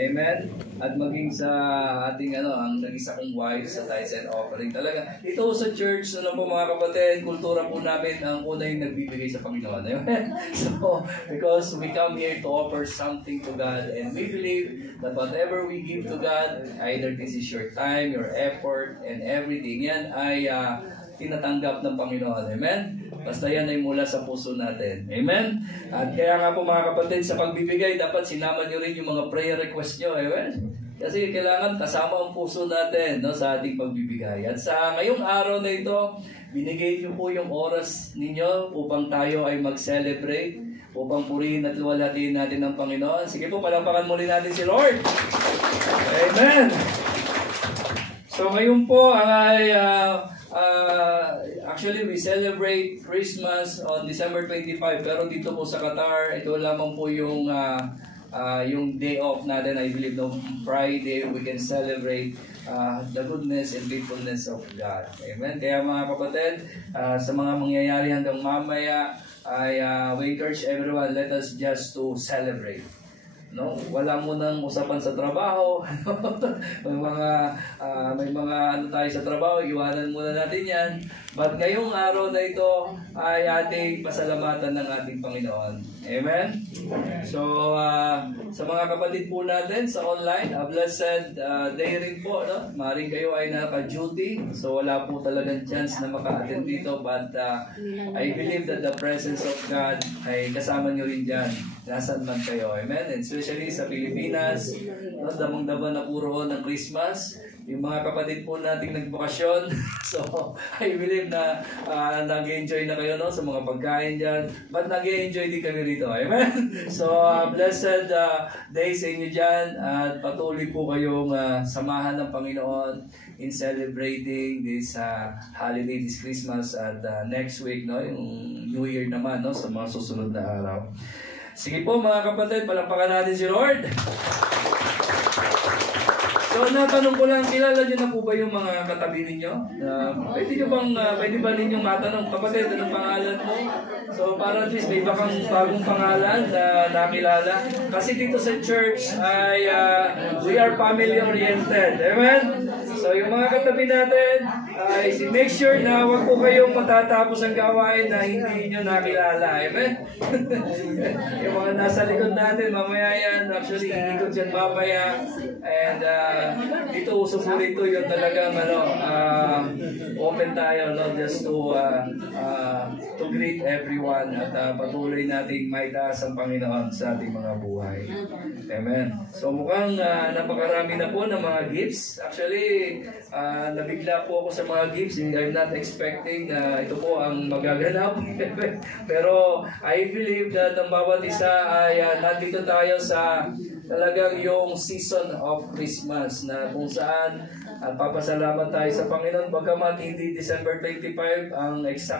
Amen? At maging sa ating ang nag-isa kong wife sa tithes and offering. Talaga, ito sa church, po mga kapatid, kultura po namin ang una yung nagbibigay sa Panginoon. Amen? So, because we come here to offer something to God and we believe that whatever we give to God, either this is your time, your effort, and everything, yan ay tinatanggap ng Panginoon. Amen? Basta yan ay mula sa puso natin. Amen? At kaya nga po mga kapatid, sa pagbibigay, dapat sinama nyo rin yung mga prayer request nyo. Amen? Kasi kailangan kasama ang puso natin sa ating pagbibigay. At sa ngayong araw na ito, binigay nyo po yung oras ninyo upang tayo ay mag-celebrate, upang purihin at luwalhatiin natin ng Panginoon. Sige po, palampakan muli natin si Lord. Amen! So ngayon po ay actually we celebrate Christmas on December 25, pero dito po sa Qatar, ito lamang po yung day off natin. I believe no Friday we can celebrate the goodness and faithfulness of God. Amen. Kaya mga kapatid, sa mga mangyayari hanggang mamaya ay we encourage everyone, let us just to celebrate. No, wala mo nang usapan sa trabaho. may mga tayo sa trabaho, iwanan muna natin 'yan. But ngayong araw na ito ay ating pasalamatan ng ating Panginoon. Amen. So sa mga kapatid po natin sa online, a blessed day rin po, no? Maring kayo ay naka-duty, so wala po talagang chance na maka-attend dito, but I believe that the presence of God ay kasama niyo rin diyan. Nasaan man kayo. Amen. And especially sa Pilipinas, no, damang-dama na puro ng Christmas. Yung mga kapatid po nating nagbakasyon. So, I believe na nag-enjoy na kayo sa mga pagkain dyan. But nag-enjoy din kami rito. Amen? So, blessed day sa inyo dyan. At patuloy po kayong samahan ng Panginoon in celebrating this holiday, this Christmas. At next week, yung New Year naman, sa mga susunod na araw. Sige po mga kapatid, palakpakan natin si Lord. So natanong ko lang, kilala niyo na po ba yung mga katabi ninyo? Pwede ba ninyong matanong, kapatid, anong pangalan mo? So para at least may bagong pangalan na nakilala. Kasi dito sa church ay we are family oriented. Amen? So yung mga katabi natin ay make sure na wag po kayong matatapos ang gawain na hindi niyo nakilala. Amen? Yung mga nasa likod natin, mamaya yan, actually ikot yan mamaya. And dito uso po rito yung talagang open tayo, just to greet everyone at patuloy nating maitaas ang Panginoon sa ating mga buhay. Amen. So mukhang napakarami na po ng mga gifts. Actually, nabigla po ako sa mga gifts. I'm not expecting na ito po ang magaganap. Pero I believe that ang bawat isa ay nandito tayo sa talagang yung season of Christmas na kung saan papasalamat tayo sa Panginoon bagamat hindi December 25 ang exact